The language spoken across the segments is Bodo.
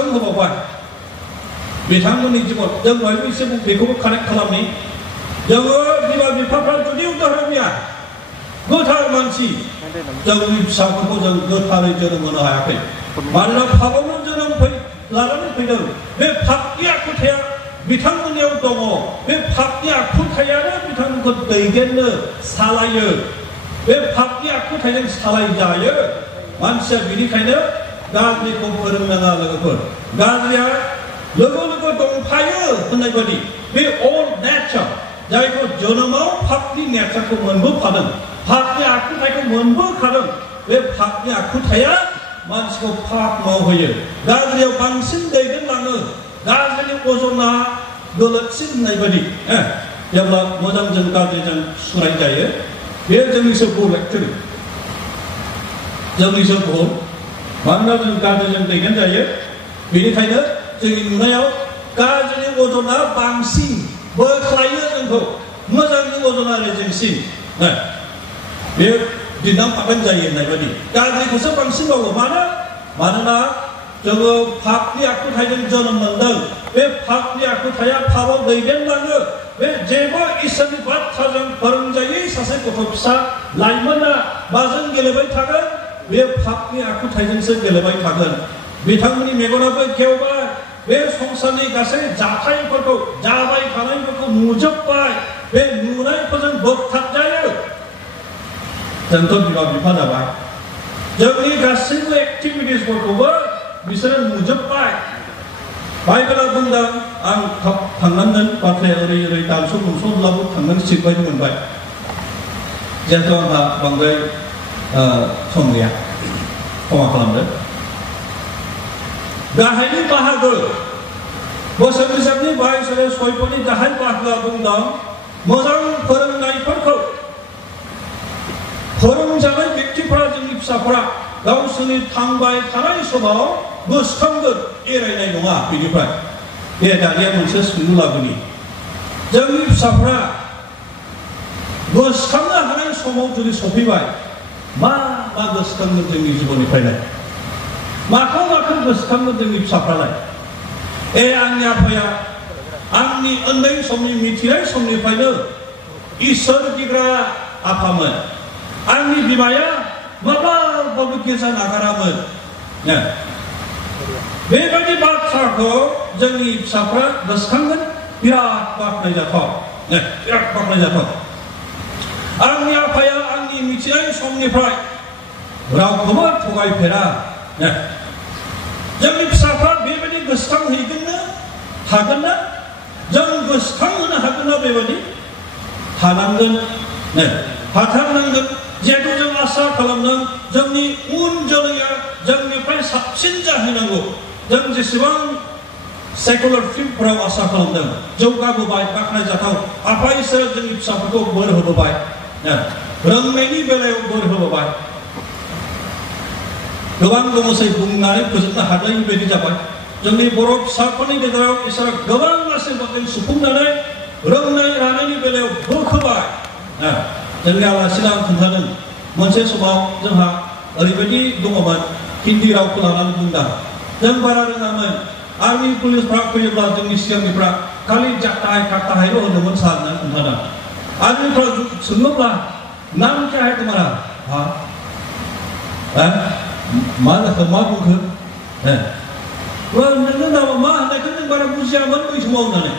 होबावबाय बिथांमोननि जिबन जों बयबो एसे बेखौबो कानेक्ट खालामनि जोङो बिमा बिफाफ्रा जुदि उदाहरन गैया गोथार मानसि जोंनि फिसाफोरखौ जों गोथारै जोनोम होनो हायाखै मानोना पापावनो जोनोम लानानै फैदों बे पापनि आखुथाया बिथांमोननियाव दङ बे पापनि आखुथायानो बिथांमोनखौ दैदेननो सालायो बे पापनि आखुथायजों सालायजायो मानसिया बेनिखायनो गाज्रिखौ फोरोंनाङा लोगोफोर गाज्रिया लोगो लोगो दंफायो होननाय बायदि बे अल्ड नेचार जायखौ जोनोमाव पापनि नेचारखौ मोनबोफादों पापनि आखुथायखौ मोनबोखादों बे पापनि आखुथाया मानसिखौ पाप मावहोयो गाज्रियाव बांसिन दैदेनलाङो गाज्रिनि अजना गोलोदसिन होननाय बायदि जेब्ला मोजांजों गाज्रिजों सुनाय जायो बे जोंनिसो भुल एक्चुअलि जोंनिसो भुल मानोना जों गाज्रिजों दैदेन जायो बेनिखायनो जोंनि नुनायाव गाज्रिनि अजना बांसिन बोख्लायो जोंखौ मोजांनि अजना रेजेंसिन बे दिनाव पापन जायो होननाय बायदि गाज्रिखौसो बांसिन मावो मानोना जोङो पापनि आखुथायजों जोनोम मोनदों बे पापनि आखुथाया पापाव दैदेनलाङो बे जेबो इसोरनि बाथ्राजों फोरोंजायै सासे गथ' फिसा लाइमोना माजों गेलेबाय थागोन बे पापनि आखुथायजोंसो गेलेबाय थागोन बिथांमोननि मेगनाबो गेवबाय बे संसारनि गासै जाथायफोरखौ जाबाय थानायफोरखौ नुजोबबाय बे नुनायफोरजों बोगथाबजायो जोंथ' बिमा बिफा जाबाय जोंनि गासैबो एक्टिभिटिसफोरखौबो बिसोरो नुजोबबाय बाइबेला बुंदों आं थांनांगोन बाथ्राया ओरै ओरै दानस' दुनस'ब्लाबो थांनांसिग बायदि मोनबाय जिहेतु आंहा बांद्राय सम गैया क्षमा खालामदो गाहायनि बाहागो बोसोन बिजाबनि 22-6 गाहाय बाहागोआ बुंदों मोजां फोरोंनायफोरखौ फोरोंजानाय व्यक्तिफोरा जोंनि फिसाफोरा गावसोरनि थांबाय थानाय समाव गोसोखांगोन एरायनाय नङा बेनिफ्राय बे दानिया मोनसे सोंलु लाबोनि जोंनि फिसाफोरा गोसोखांनो हानाय समाव जुदि सफैबाय मा गोसोखांगोन जोंनि जिबननिफ्रायलाय माखौ गोसोखांगोन जोंनि फिसाफ्रालाय आंनि आफाया आंनि उन्दै समनि मिथिनाय समनिफ्रायनो इसोर गिग्रा आफामोन आंनि बिमाया माब्लाबाबो गिर्जा नागारामोन बेबायदि बाथ्राखौ जोंनि फिसाफ्रा गोसोखांगोन बिराद बाख्नायजाथाव आंनि आफाया आंनि मिथिनाय समनिफ्राय रावखौबो थगायफेरा जोंनि फिसाफ्रा बेबायदि गोसोखांहैगोननो हागोन ना जों गोसोखांहोनो हागोन ना बेबायदि हानांगोन हाथारनांगोन जिहेतु जों आसा खालामदों जोंनि उन जोलैया जोंनिफ्राय साबसिन जाहैनांगौ जों जेसेबां सेकुलार फिल्डफोराव आसा खालामदों जौगाबोबाय बाख्नायजाथाव आफा इसोरा जोंनि फिसाफोरखौ बोर होबोबाय रोंनायनि बेलायाव बोर होबोबाय गोबां दङसै बुंनानै फोजोबनो हानाय बायदि जाबाय जोंनि बर' फिसाफोरनि गेजेराव इसोरा गोबां आशीर्बादजों सुफुंनानै रोंनाय रानायनि बेलायाव बोखोबाय जोंनि आलासिनो आं खोन्थादों मोनसे समाव जोंहा ओरैबायदि दङमोन हिन्दी रावखौ लानानै बुंदों जों बारा रोङामोन आर्मी पुलिसफ्रा फैयोब्ला जोंनि सिगांनिफ्रा खालि जाथाय खाथाहायल' होनोमोन सार होननानै खोन्थादों आर्मीफ्रा सोङोब्ला नाम क्या है तुम्हारा मा जाखो मा बुंखो नोंनो नामा मा होननायखौ जों बारा बुजियामोन बै समाव होननानै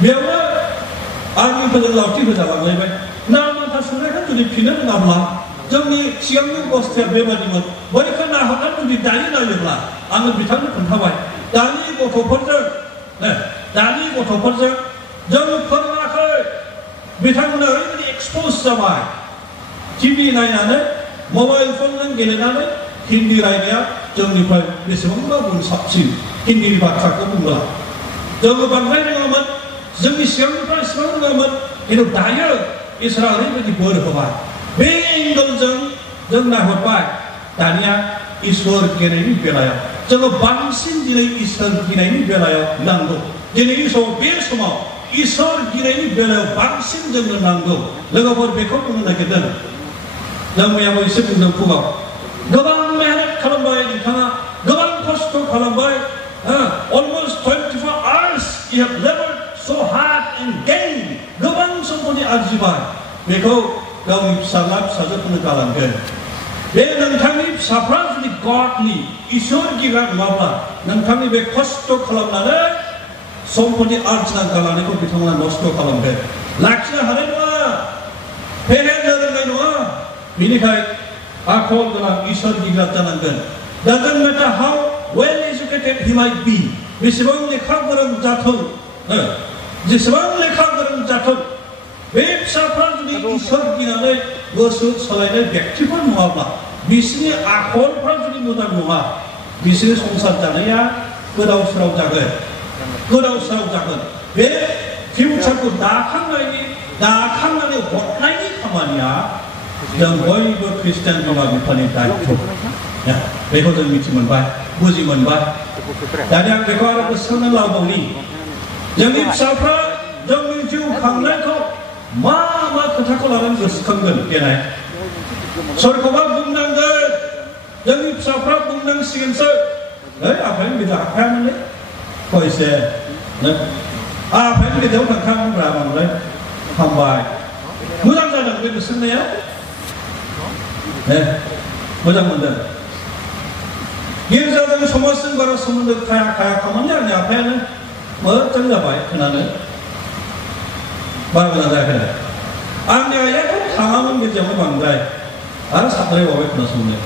बेयावनो आर्मीफोरजों लावथि होजालांलायबाय नाम आन्था सोंनायखौ जुदि फिननो रोङाब्ला जोंनि सिगांनि अबस्थाया बेबायदिमोन बैखौ नाहरनानै जुदि दानि नायोब्ला आङो बिथांनो खोन्थाबाय दानि गथ'फोरजों जों फोरोङाखै बिथांमोना ओरैबायदि एक्सप'ज जाबाय टिभि नायनानै मबाइल फनजों गेलेनानै हिन्दी रायनाया जोंनिफ्राय बेसेबांबा गुन साबसिन हिन्दीनि बाथ्राखौ बुंला जोङो बांद्राय रोङामोन जोंनि सिगांनिफ्राय एसेबां रोङामोन खिन्थु दायो इसोरा ओरैबायदि बोर होबाय बे एंगलजों जों नाहरबाय दानिया इसोर गिनायनि बेलायाव जोङो बांसिन दिनै इसोर गिनायनि बेलायाव नांगौ दिनैनि बे समाव इसोर गिनायनि बेलायाव बांसिन जोंनो नांगौ लोगोफोर बेखौ बुंनो नागिरदों जों मैयाबो एसे बुंदों फुङाव गोबां मेहनत खालामबाय नोंथाङा गोबां खस्थ' खालामबाय almost 24 hours you have labored so hard and gained गोबां सम्पति आरजिबाय बेखौ गावनि फिसाला फिसाजोफोरनो गालांगोन बे नोंथांनि फिसाफ्रा जुदि गडनि इसोर गिग्रा नङाब्ला नोंथांनि बे खस्थ' खालामनानै सम्पति आरजिना गालांनायखौ बिथांमोना नस्थ' खालामगोन लाखिनो हानाय नङा फेहेरनो रोंनाय नङा बेनिखाय आखल गोनां इसोर गिग्रा जानांगोन doesn't matter how well educated he might be बेसेबां लेखा गोरों जाथों जेसेबां लेखा गोरों जाथों बे फिसाफ्रा जुदि इसोर गिनानै गोसो सोलायनाय व्यक्तिफोर नङाब्ला बिसोरनि आखलफ्रा जुदि मोजां नङा बिसोरनि संसार जानाया गोदाव सोराव जागोन बे फिउचारखौ दाखांनानै हरनायनि खामानिया जों बयबो खृष्टान बिमा बिफानि दायित्व बेखौ जों मिथि मोनबाय बुजि मोनबाय दानिया आं बेखौ आरो गोसोखांना लाबावनि जोंनि फिसाफ्रा जोंनि जिउ खांनायखौ मा खोथाखौ लानानै गोसोखांगोन देनाय सोरखौबा बुंनांगोन जोंनि फिसाफ्रा बुंनांसिगोनसो आफानि गिदिर आखायानो फैसे आफानि गिदिराव थांखांब्रा बांद्राय हामबाय मोजां जादों बे गोसोखांनाया मोजां मोनदों गिर्जाजों समाजजों बारा सोमोन्दो खाया खामानि आंनि आफायानो मोजां जाबाय खोनानो बारा मोजां जायाखै आंनि आइयाथ' थाङामोन गिर्जायावनो बांद्राय आरो साबद्रायबावबाय खोनासंनो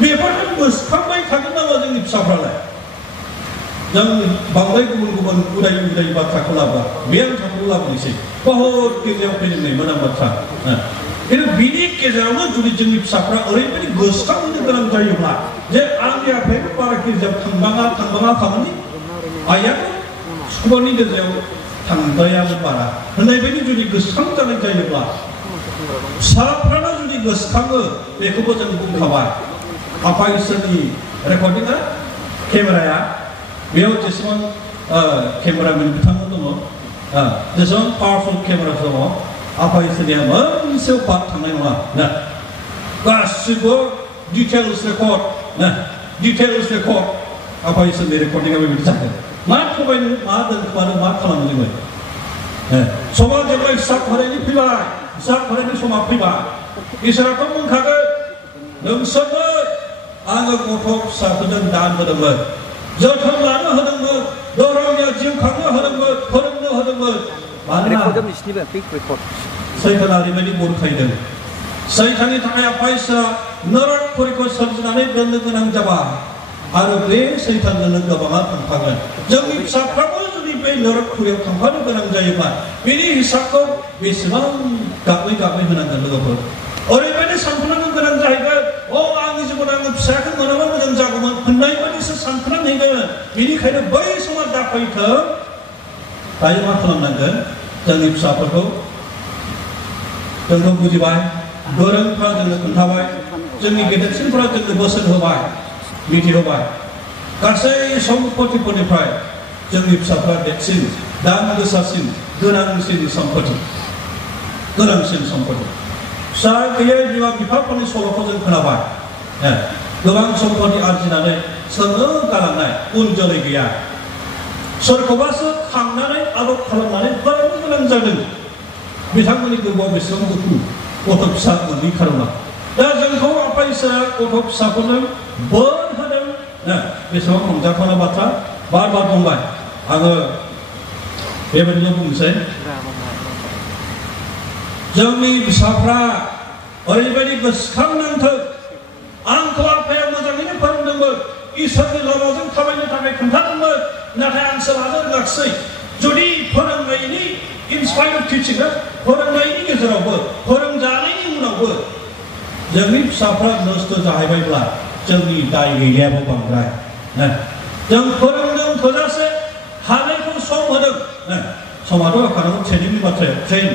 बेफोरजों गोसोखांबाय थागोन नामा जोंनि फिसाफ्रालाय जों बांद्राय गुबुन उदाय बाथ्राखौ लाबोआ बे आं थाखौल' लाबोनोसै बहुद गिर्जायाव फैनाय मोजां बाथ्रा खिन्थु बिनि गेजेरावनो जुदि जोंनि फिसाफ्रा ओरैबायदि गोसोखांनो गोनां जायोब्ला जे आंनि आफायाबो बारा गिर्जायाव थांबाङा खामानि आइयाबो सुखुबारनि गिर्जायाव थांद्रायाबो बारा होननाय बायदि जुदि गोसोखांजानाय जायोब्ला फिसाफ्रानो जुदि गोसोखाङो बेखौबो जों बुंखाबाय आफा इसोरनि रेकर्डिंआ केमेराया बेयाव जेसेबां केमेरामेन बिथांमोन दङ जेसेबां पावारफुल केमेरा दङ आफा इसोरनिया मोनसेयाव बाद थांनाय नङा गासिबो डिटेल्स रेकर्ड आफा इसोरनि रेकर्डिंआ बेबायदि जागोन मा थगायनो मा दोनखोमानो मा खालामनो जोङो समा जेब्ला हिसाब हरनायनि समा फैबाय इसोराथ' बुंखागोन नोंसोरनो आङो गथ' फिसाफोरजों दान होदोंमोन जोथोन लानो होदोंमोन धोरोमया जिउ खांनो होदोंमोन फोरोंनो होदोंमोन मानोना सैताना ओरैबायदि बुरखायदों सैताननि थाखाय आफा इसोरा नरकपुरिखौ सोरजिनानै दोननो गोनां जाबाय आरो बे सैतानजोंनो गोबाङा थांफागोन जोंनि फिसाफ्राबो जुदि बे नरकपुरियाव थांफानो गोनां जायोब्ला बेनि हिसाबखौ बेसेबां गाबै होनांगोन लोगोफोर ओरैबायदि सानफ्लांनो गोनां जाहैगोन आंनि जिबनाव आङो फिसाखौ मोनाबा मोजां जागौमोन होननाय बायदिसो सानफ्लांहैगोन बेनिखायनो बै समा दाफैथों दायो मा खालामनांगोन जोंनि फिसाफोरखौ जोंखौ बुजिबाय गोरोंफ्रा जोंनो खोन्थाबाय जोंनि गेदेरसिनफ्रा जोंनो बोसोन होबाय मिथिहोबाय गासै सम्पतिफोरनिफ्राय जोंनि फिसाफ्रा देरसिन दाम गोसासिन गोनांसिन सम्पति फिसा गैयै बिमा बिफाफोरनि सल'खौ जों खोनाबाय गोबां सम्पति आरजिनानै सोरनो गालांनाय उन जोलै गैया सोरखौबासो खांनानै आदब खालामनानै फोरोंनो गोनां जादों बिथांमोननि गोरबोआव बेसेबां दुखु गथ' फिसा मोननि खार'ना दा जोंखौ आफा इसोरा गथ' फिसाफोरनो बोर होदों बेसेबां रंजाथावना बाथ्रा बार बुंबाय आङो बेबायदिनो बुंनोसै जोंनि फिसाफ्रा ओरैबायदि गोसोखांनांथों आंखौ आफाया मोजाङैनो फोरोंदोंमोन इसोरनि लामाजों थाबायनो थाखाय खोन्थादोंमोन नाथाय आं सोलानो रोङाखिसै जुदि फोरोंनायनि इन्सपायर टिचिं फोरोंनायनि गेजेरावबो फोरोंजानायनि उनावबो जोंनि फिसाफ्रा नस्थ' जाहैबायब्ला जोंनि दाय गैनायाबो बांद्राय जों फोरोंदों थोजासे हानायखौ सम होदों समाथ' होखानांगौ ट्रेनिंनि बाथ्राया ट्रेन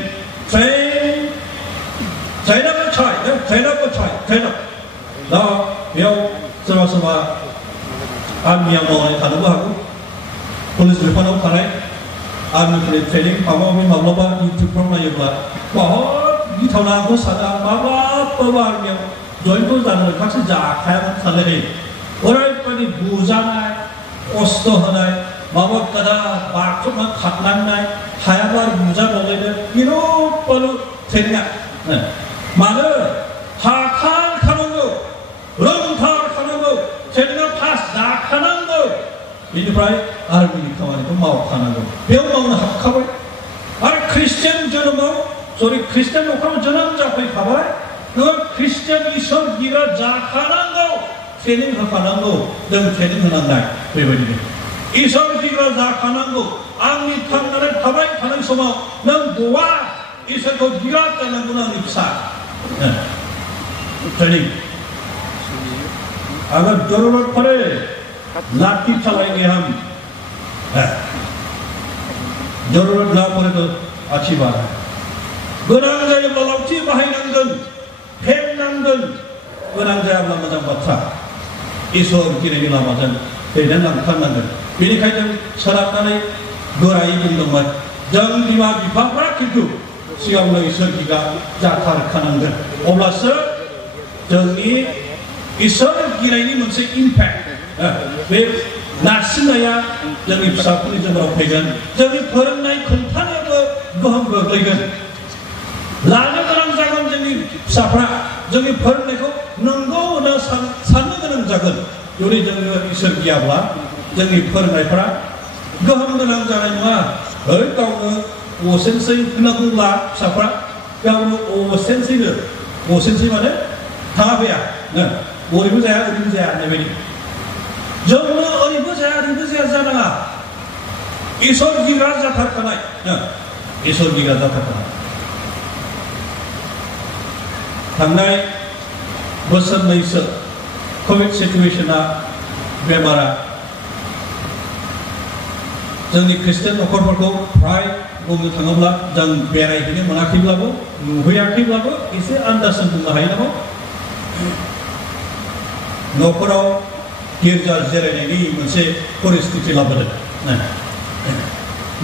दा बेयाव सोरबा आर्मियाव मावनाय थानोबो हागौ पुलिस बिफानाव थानाय आर्मिफोरनि ट्रेनिं माब्लाबा इउटुबफ्राव नायोब्ला बहुत गिथावना आंखौ सानो आं माब्लाबाबो आर्मियाव जयन्ट' जानो ओंखारसो जाखायामोन सानलाय ओरैबायदि बेबायदि बुजानाय खस्थ' होनाय माबा गादा बाथौमा खारनांनाय हायाबा बुजा दलायनो गिलु बालु ट्रेनिंआ मानो हाखानांगौ रोंथारखानांगौ ट्रेनिंआ पास जाखानांगौ बेनिफ्राय आर्मिनि खामानिखौ मावखानांगौ बेयाव मावनो हाबखाबाय आरो ख्रिस्टियान जोनोमाव ख्रिस्टियान न'खराव जोनोम जाफैखाबाय नोङो ख्रिस्टियान इसोर गिरा जाखानांगौ ट्रेनिं होखानांगौ जों ट्रेनिं होनांनाय बेबायदिनो इसोर गिरा जाखानांगौ आंनि थांनानै थाबाय थानाय समाव नों बवा इसोरखौ बिराद जानांगौ आंनि फिसा ट्रेनिं अगर जरूरत पड़े लाठी चलाएंगे हम जरूरत ना पड़े तो अच्छी बात है गोनां जायोब्ला लावथि बाहायनांगोन फेननांगोन गोनां जायाब्ला मोजां बाथ्रा इसोर गिनायनि लामाजों दैदेनलांथारनांगोन बेनिखायनो सोनारनानै गोरायै बुंदोंमोन जों बिमा बिफाफ्रा खिन्थु सिगांनो इसोर गिगा जाथारखानांगोन अब्लासो जोंनि इसोर गिनायनि मोनसे इम्पेक्ट बे नारसिननाया जोंनि फिसाफोरनि जोंनाव फैगोन जोंनि फोरोंनाय खोन्थानायाबो गोहोम गोग्लैगोन लानो गोनां जागोन जोंनि फिसाफ्रा जोंनि फोरोंनायखौ नंगौ होनना साननो गोनां जागोन जुदि जोंनो इसोर गियाब्ला जोंनि फोरोंनायफ्रा गोहोम गोनां जानाय नङा गावनो असेनसै होनना बुंब्ला फिसाफ्रा गावनो असेनसै माने थाङा फैया ओरैबो जाया ओरैबो जाया होननाय बायदि जोंनो ओरैबो जाया जानाङा इसोर गिग्रा जाथारखानाय इसोर गिग्रा जाथारखानाय थांनाय बोसोरनैसो कभिड सिचुएशना बेमारा जोंनि ख्रिस्टियान न'खरफोरखौ फ्राय बुंनो थाङोब्ला जों बेरायहैनो मोनाखैब्लाबो नुहैयाखैब्लाबो एसे आन्दाजजों बुंनो हायो नामा न'खराव गिर्जा जिरायनायनि मोनसे परिस्थिति लाबोदों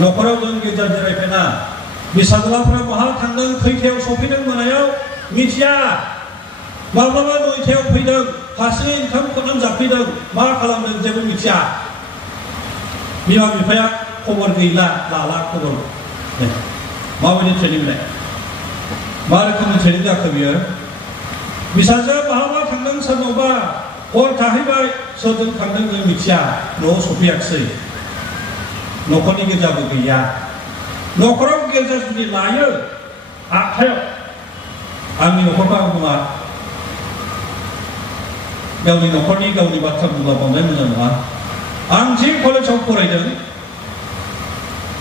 न'खराव जों गिर्जा जिरायफेना बिसागलाफ्रा बहा थांदों खैथायाव सफैदों मोनायाव मिथिया माब्लाबा नयथायाव फैदों हारसिङै ओंखाम खननानै जाफैदों मा खालामदों जेबो मिथिया बिमा बिफाया खबर गैला लाला खबर माबायदि ट्रेनिं होनाय मा रोखोमनि ट्रेनिं जाखो बियो बिसाजोआ बहाबा थांदों सोरनावबा हर थाहैबाय सोरजों थांदों जों मिथिया न'आव सफैयाखिसै न'खरनि गिर्जाबो गैया न'खराव गिर्जा जुदि लायो आखायाव आंनि न'खरखौ आं बुङा गावनि न'खरनि गावनि बाथ्रा बुंब्ला बांद्राय मोजां नङा आं जे कलेजाव फरायदों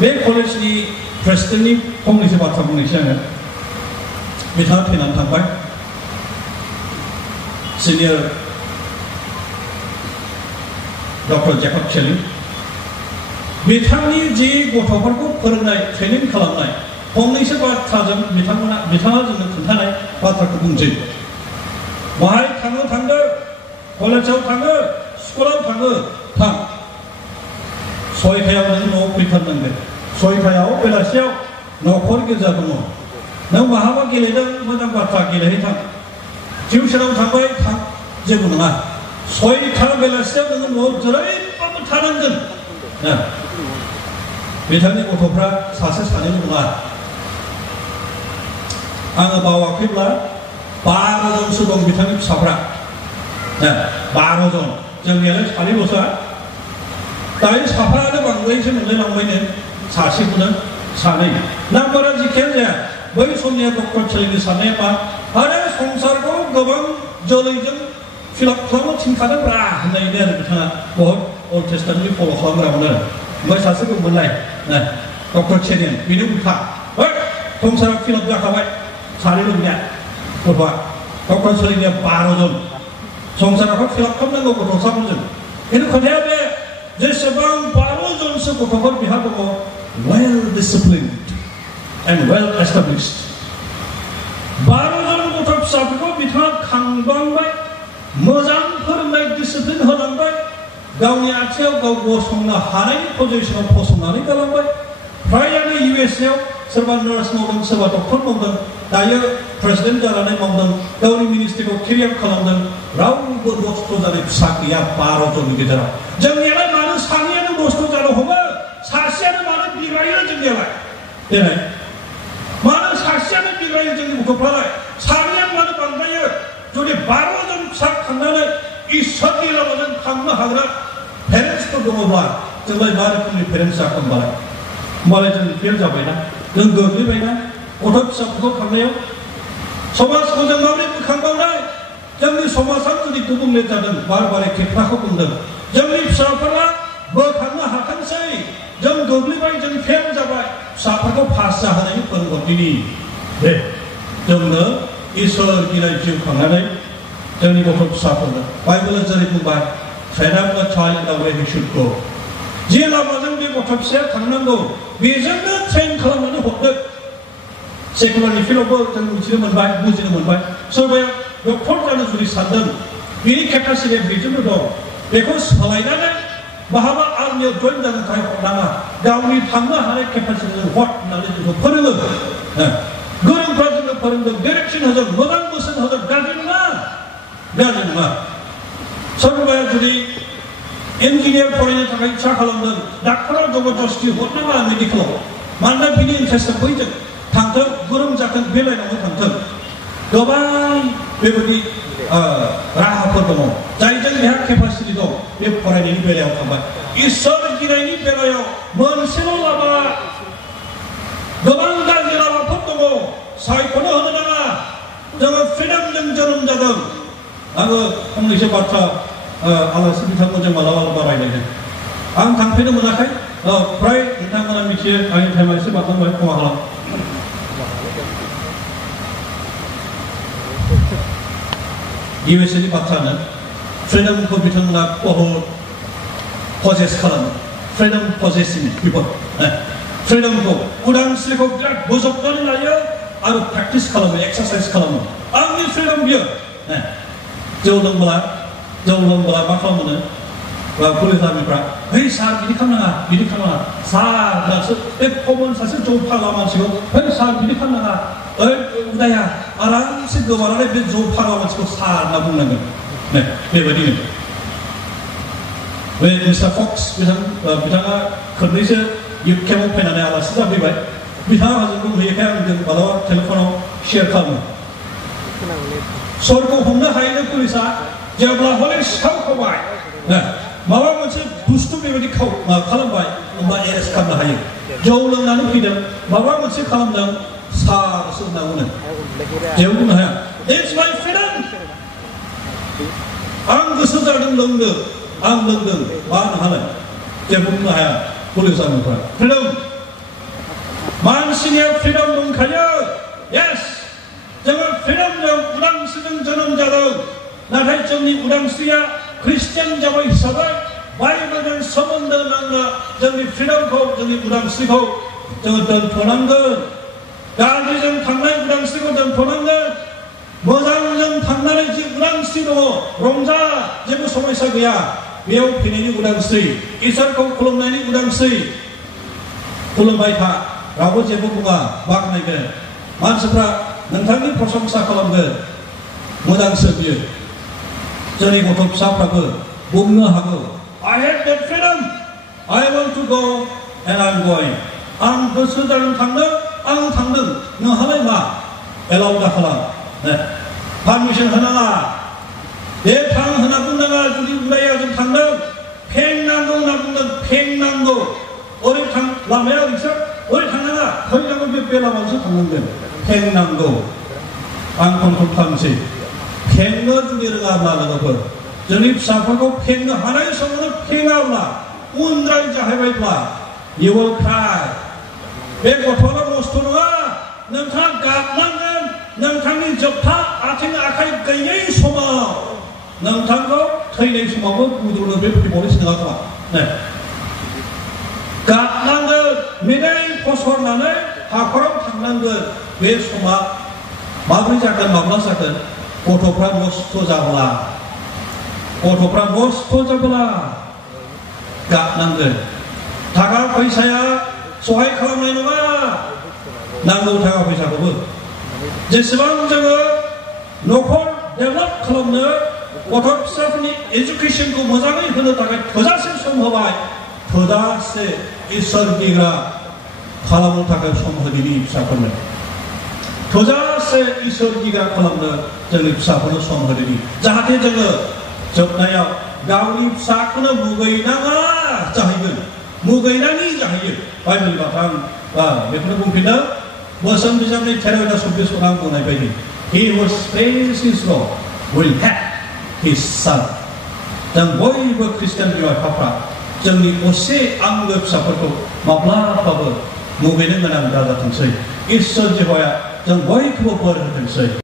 बे कलेजनि प्रेसिडेन्टनि फंनैसो बाथ्रा बुंनोसै आङो बिथाङा थैनानै थांबाय सिनियर डक्टर जेकब शेलिं बिथांनि जे गथ'फोरखौ फोरोंनाय ट्रेनिं खालामनाय फंनैसो बाथ्राजों बिथाङा जोंनो खोन्थानाय बाथ्राखौ बुंसै बाहाय थांदो कलेजाव थाङो स्कुलाव थां 6टायाव नों न'आव फैथारनांगोन 6टायाव बेलासियाव न'खर गिर्जा दङ नों बहाबा गेलेदों मोजां बाथ्रा गेलेहैथां टिउसनाव थांबाय थां जेबो नङा 6टा बेलासियाव नोङो न'आव जेरैबाबो थानांगोन बिथांनि गथ'फ्रा सासे सानैल' नङा आङो बावाखैब्ला 12 जनसो दं बिथांनि फिसाफ्रा 12 जन जोंनियालाय सानैल'सो दायो साफायानो बांद्रायसो मोनलायलांबायनो सासेखौनो सानै नाम्बारा जिखियानो जाया बै समनिया डक्टर शेलिंनि साननाया मा आरो संसारखौ गोबां जोलैजों फिलाप खालामनो थिनखादोंब्रा होननायनो आरो बिथाङा बहुत अल्ड टेस्टामेन्टनि फल' खालामग्रामोन आरो ओमफ्राय सासे दंमोनलाय डक्टर शेलिं बेनि उल्था संसारा फिलाप जाखाबाय सानैल' गैया गथ'आ डक्टर शेलिंनिया 12 जन संसारखौ फिलाप खालामनांगौ गथ'साफोरजों खिन्थु खोथाया बे जेसेबां 12 जनसो गथ'फोर बिहा दङ well disciplined and well established 12 जन गथ' फिसाफोरखौ बिथाङा खांबांबाय मोजां फोरोंनाय डिसिप्लिन होलांबाय गावनि आथिङाव गाव गसंनो हानाय पजिशनाव फसंनानै गालांबाय फ्रायानो USA आव सोरबा नार्स मावदों सोरबा डक्टर मावदों दायो प्रेसिडेन्ट जानानै मावदों गावनि मिनिस्ट्रिखौ केरियार खालामदों रावबो नस्थ' जानाय फिसा गैया 12 जननि गेजेराव जोंनियालाय मानो सानैयानो नस्थ' जानो हमो सासेयानो मानो बिग्रायो जोंनियालाय देनाय मानो सासेयानो बिग्रायो जोंनि गथ'फ्रालाय सानैयानो मानो बांद्रायो जुदि 12 जन फिसा खांनानै इसोरनि लामाजों थांनो हाग्रा पेरेन्टसफोर दङब्ला जोंलाय मा रोखोमनि पेरेन्टस जाखोमबालाय होमबालाय जों फेल जाबायना जों गोग्लैबायना गथ' फिसाफोरखौ खांनायाव समाजखौ जों माबोरै बोखांबावनाय जोंनि समाजाव जुदि गुबुंले जादों बार खेबखाखौ बुंदों जोंनि फिसाफोरा बोखांनो हाथोंसै जों गोग्लैबाय जों फेल जाबाय फिसाफोरखौ पास जाहोनायनि फोरोंगिरि दे जोंनो इसोर गिनाय जिउ खांनानै जोंनि गथ' फिसाफोरनो बाइबेला जेरै बुंबाय train up a child in the way he should go जे लामाजों बे गथ' फिसाया थांनांगौ बेजोंनो ट्रेन खालामनानै हरदों सेकुलारनि फिल्डआवबो जों मिथिनो मोनबाय बुजिनो मोनबाय सोरबाया डक्टर जानो जुदि सानदों बिनि केपासिटिया बेजोंनो दं बेखौ सोलायनानै बहाबा आर्मियाव जइन जानो थाखाय हरनाङा गावनि थांनो हानाय केपासिटिजों हर होननानै जोंखौ फोरोङो गोरोंफ्रा जोंनो फोरोंदों डिरेक्सन होदों मोजां बोसोन होदों गाज्रि नङा सोरबाया जुदि इन्जिनियार फरायनो थाखाय इच्छा खालामदों डाक्टराव जबरदस्ति हरनाङा मेडिकेलाव मानोना बिनि इन्ट्रेस्टआ बैजों थांथों गोरों जाथों बे लाइनावनो थांथों गोबां बेबायदि राहाफोर दङ जायजों बेहा केपासिटि दं बे फरायनायनि बेलायाव थांबाय इसोर गिनायनि बेलायाव मोनसेल' लामा गोबां गाज्रि लामाफोर दङ सायख'नो होनो नाङा जोङो फ्रिडमजों जोनोम जादों आङो फंनैसो बाथ्रा आलासि बिथांमोनजों मालाबा रायज्लायदों आं थांफेरनो मोनाखै फ्राय नोंथांमोना मिथियो आंनि टाइमा एसे बारलांबाय खमा खालाम इउएसएनि बाथ्रानो फ्रिडमखौ बिथांमोना बहुद पजेस खालामो फ्रिडम पजेसिं पिपल फ्रिडमखौ उदांस्रिखौ बिराद बोजबनानै लायो आरो प्रेक्टिस खालामो एक्सारसाइज खालामो आंनि फ्रिडम बियो जौ लोंब्ला मा खालामो पुलिस आर्मिफ्रा है सार बिदि खालामनाङा सार दासो बे कमन सासे जौ फाग्ला मानसिखौ है सार बिदि खालामनाङा उदाया आरामसे गोबानानै बे जौ फाग्ला मानसिखौ सार होनना बुंनांगोन बेबायदिनो बे मिस्टार फक्स बिथाङा खननैसो इउथ केम्पआव फैनानै आलासि जाफैबाय बिथाङा आंजों बुंहैयोखाय आंजों मालाबा टेलिफनाव शेयार खालामो सरखौ हमनो हायैनो पुलिसा जेब्ला हले सिखाव खावबाय माबा मोनसे बुस्थु बेबायदि खालामबाय होमबा एरेस्ट खालामनो हायो जौ लोंनानै फैदों माबा मोनसे खालामदों सारसो होननांगौनो जेबो बुंनो हाया इट्स माय फ्रिडम आं गोसो जादों लोंनो आं लोंदों मा होनहालाय जेबो बुंनो हाया पुलिस आर्मिफ्रा फ्रिडम मानसिनिया फ्रिडम दंखायो येस जोङो फ्रिडमजों उदांस्रिजों जोनोम जादों नाथाय जोंनि उदांस्रिया ख्रिस्टियान जाबाय हिसाबै बाइबेलजों सोमोन्दो नांना जोंनि फ्रिडमखौ जोंनि उदांस्रिखौ जोङो दोनथ'नांगोन गाज्रिजों थांनाय उदांस्रिखौ दोनथ'नांगोन मोजांजों थांनानै जि उदांस्रि दङ रंजा जेबो समस्या गैया बेयाव फैनायनि उदांस्रि इसोरखौ खुलुमनायनि उदांस्रि खुलुमबाय था रावबो जेबो बुङा बाख्नायगोन मानसिफ्रा नोंथांनि प्रशंसा खालामगोन मोजांसो बियो जोंनि गथ' फिसाफ्राबो बुंनो हागौ I have that freedom I want to go and I'm going आं गोसो जादों थांनो आं थांदों नोंहालाय मा एलाउ दा खालाम पारमिसन होनाङा दे थां होनना बुंनाङा जुदि उदाया जों थांदों फेंनांगौ होनना बुंदों फेंनांगौ ओरै थां लामाया ओरैसो ओरै थांनाङा फैनांगौ बे लामाजोंसो थांनांगोन फेंनांगौ आं कन्ट्रल खालामसै फेंनो जुदि रोङाब्ला लोगोफोर जोंनि फिसाफोरखौ फेंनो हानाय समावनो फेङाब्ला उनद्राय जाहैबायब्ला you will cry बे गथ'आ नस्थ' नङा नोंथाङा गाबनांगोन नोंथांनि जोबथा आथिं आखाइ गैयै समाव नोंथांखौ थैनाय समावबो गुदुनो बे फैबावनोसो नङा खोमा गाबनांगोन मेदै फसरनानै हाखराव थांनांगोन बे समा माब्रै जागोन माब्ला जागोन गथ'फ्रा नस्थ' जाब्ला गाबनांगोन थाखा फैसाया सहाय खालामनाय नङा नांगौ थाखा फैसाखौबो जेसेबां जोङो न'खर डेभेलप खालामनो गथ' फिसाफोरनि एजुकेशनखौ मोजाङै होनो थाखाय थोजासे सम होबाय थोजासे इसोर गिग्रा खालामनो थाखाय सम होदिनि फिसाफोरनो थोजासे इसोर गिग्रा खालामनो जोंनि फिसाफोरनो सम होदिनि जाहाथे जोङो जोबनायाव गावनि फिसाखौनो मुगैनाङा जाहैगोन मुगैनाङि जाहैयो बाइबेल बाथ्रा बेखौनो बुंफिनदों बोसोन बिजाबनि 13:26 आं बुंनाय बायदि He who spares his Lord will have his son जों बयबो ख्रिस्टियान बिमा बिफाफ्रा जोंनि असे आंगो फिसाफोरखौ माब्लाबाबो मुगैनो गोनां दाजाथोंसै इसोर जेह'वाया जों बयखौबो बोर होथोंसै